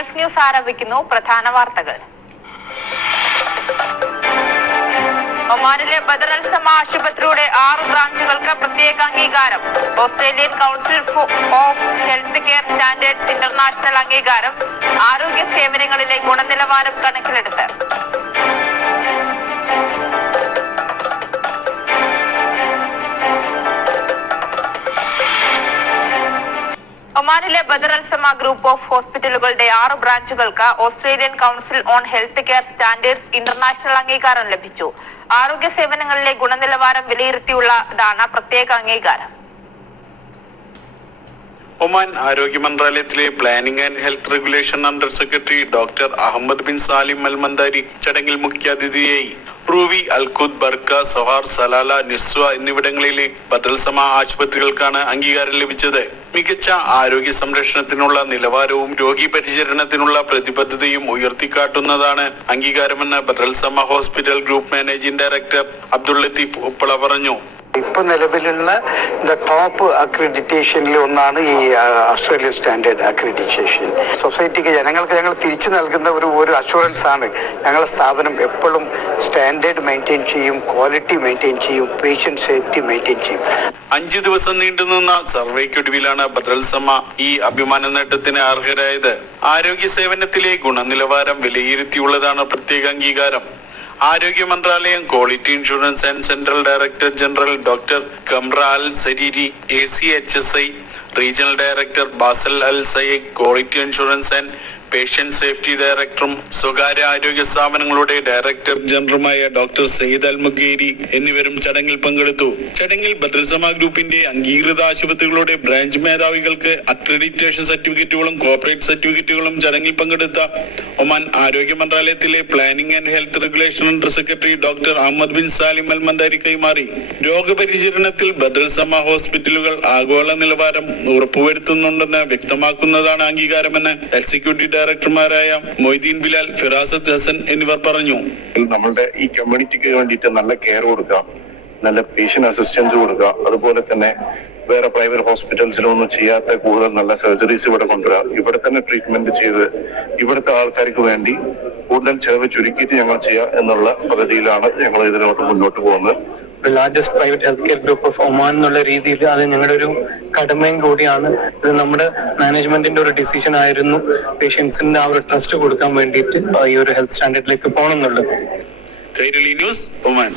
Gulf news ആരംഭിക്കുന്നു. പ്രധാന വാർത്തകൾ. ഒമാനിലെ ബദർ അൽ സമ ആശുപത്രിയുടെ 6 ബ്രാഞ്ചുകൾക്ക് പ്രത്യേക അംഗീകാരം. Australian council of health care standards international അംഗീകാരം. ആരോഗ്യ സേവനങ്ങളിലെ ഗുണനിലവാരം കണക്കിലെടുത്ത് ഒമാനിലെ Badr al Sama group of ഹോസ്പിറ്റലുകളുടെ 6 ബ്രാഞ്ചുകൾക്ക് Australian council on health care standards international അംഗീകാരം ലഭിച്ചു. ആരോഗ്യ സേവനങ്ങളിലെ ഗുണനിലവാരം വിലയിരുത്തിയുള്ളതാണ് പ്രത്യേക അംഗീകാരം. ഒമാൻ ആരോഗ്യ മന്ത്രാലയത്തിലെ planning and health regulation under secretary doctor Ahmed bin Salim al Mandhari ചടങ്ങിൽ മുഖ്യാതിഥിയായി. Ruwi, al Khoud, Barka, Sohar, Salalah, Nizwa എന്നിവിടങ്ങളിലെ ബദർ സമ ആശുപത്രികൾക്കാണ് അംഗീകാരം ലഭിച്ചത്. മികച്ച ആരോഗ്യ സംരക്ഷണത്തിനുള്ള നിലവാരവും രോഗി പരിചരണത്തിനുള്ള പ്രതിബദ്ധതയും ഉയർത്തിക്കാട്ടുന്നതാണ് അംഗീകാരമെന്ന് ബദർ സമ hospital group managing director Abdul Latheef Uppala പറഞ്ഞു. ഇപ്പൊ നിലവിലുള്ള ടോപ്പ് അക്രഡിറ്റേഷനിൽ ഒന്നാണ് ഈ ഓസ്ട്രേലിയൻ സ്റ്റാൻഡേർഡ് അക്രഡിറ്റേഷൻ. സൊസൈറ്റിക്ക് ജനങ്ങൾക്ക് ഞങ്ങൾ തിരിച്ചു നൽകുന്ന ഒരു അഷുറൻസ് ആണ്. ഞങ്ങളുടെ സ്ഥാപനം എപ്പോഴും സ്റ്റാൻഡേർഡ് മെയിൻറ്റെയിൻ ചെയ്യും, ക്വാളിറ്റി മെയിൻറ്റെയിൻ ചെയ്യും, പേഷ്യന്റ് സേഫ്റ്റി മെയിൻറ്റെയിൻ ചെയ്യും. 5 ദിവസം നീണ്ടുനിന്ന സർവേക്കൊടുവിലാണ് ബദർ സമ ഈ അഭിമാന നേട്ടത്തിന് അർഹരായത്. ആരോഗ്യ സേവനത്തിലെ ഗുണനിലവാരം വിലയിരുത്തിയുള്ളതാണ് പ്രത്യേക അംഗീകാരം. ആരോഗ്യ മന്ത്രാലയം quality insurance and central director general doctor Qamra al Sariri, ACHSI regional director Basel al Sayyid, quality insurance and patient safety ഡയറക്ടറും സ്വകാര്യ ആരോഗ്യ സ്ഥാപനങ്ങളുടെ ഡയറക്ടർ ജനറലുമായ ഡോക്ടർ സയ്യിദ് അൽ മുഗേരി എന്നിവരും ചടങ്ങിൽ പങ്കെടുത്തു. ചടങ്ങിൽ ബദർ സമ ഗ്രൂപ്പിന്റെ അംഗീകൃത ആശുപത്രികളുടെ ബ്രാഞ്ച് മേധാവികൾക്ക് അക്രഡിറ്റേഷൻ സർട്ടിഫിക്കറ്റുകളും കോർപ്പറേറ്റ് സർട്ടിഫിക്കറ്റുകളും ചടങ്ങിൽ പങ്കെടുത്ത ഒമാൻ ആരോഗ്യ മന്ത്രാലയത്തിലെ planning and health regulation under secretary doctor Ahmed bin Salim al Mandhari കൈമാറി. രോഗപരിചരണത്തിൽ ബദർ സമ ഹോസ്പിറ്റലുകൾ ആഗോള നിലവാരം ഉറപ്പുവരുത്തുന്നുണ്ടെന്ന് വ്യക്തമാക്കുന്നതാണ് അംഗീകാരമെന്ന് എക്സിക്യൂട്ടീവ് ഡയറക്ടർമാരായ മൊയ്തീൻ ബിലാൽ, ഫിറാസത്ത് ഹസൻ എന്നിവർ പറഞ്ഞു. നമ്മളുടെ ഈ കമ്മ്യൂണിറ്റിക്ക് വേണ്ടിയിട്ട് നല്ല കെയർ കൊടുക്കുക, നല്ല പേഷ്യന്റ് അസിസ്റ്റൻസ് കൊടുക്കുക, അതുപോലെ തന്നെ വേറെ പ്രൈവറ്റ് ഹോസ്പിറ്റൽസിലൊന്നും ചെയ്യാത്ത കൂടുതൽ നല്ല സർജറീസ് ഇവിടെ കൊണ്ടുവരിക, ഇവിടെ തന്നെ ട്രീറ്റ്മെന്റ് ചെയ്ത് ഇവിടുത്തെ ആൾക്കാർക്ക് വേണ്ടി കൂടുതൽ ചെലവ് ചുരുക്കിയിട്ട് ഞങ്ങൾ ചെയ്യുക എന്നുള്ള പദ്ധതിയിലാണ് ഞങ്ങൾ ഇതിലോട്ട് മുന്നോട്ട് പോകുന്നത്. Largest private health care group of Oman എന്നുള്ള രീതിയിൽ അത് ഞങ്ങളുടെ ഒരു കടമയും കൂടിയാണ്. ഇത് നമ്മുടെ മാനേജ്മെന്റിന്റെ ഒരു ഡിസിഷൻ ആയിരുന്നു, പേഷ്യൻസിന്റെ ആ ഒരു ട്രസ്റ്റ് കൊടുക്കാൻ വേണ്ടിയിട്ട് ഈ ഒരു ഹെൽത്ത് സ്റ്റാൻഡേർഡിലേക്ക് പോകണം എന്നുള്ളത്. Kairali news, Oman.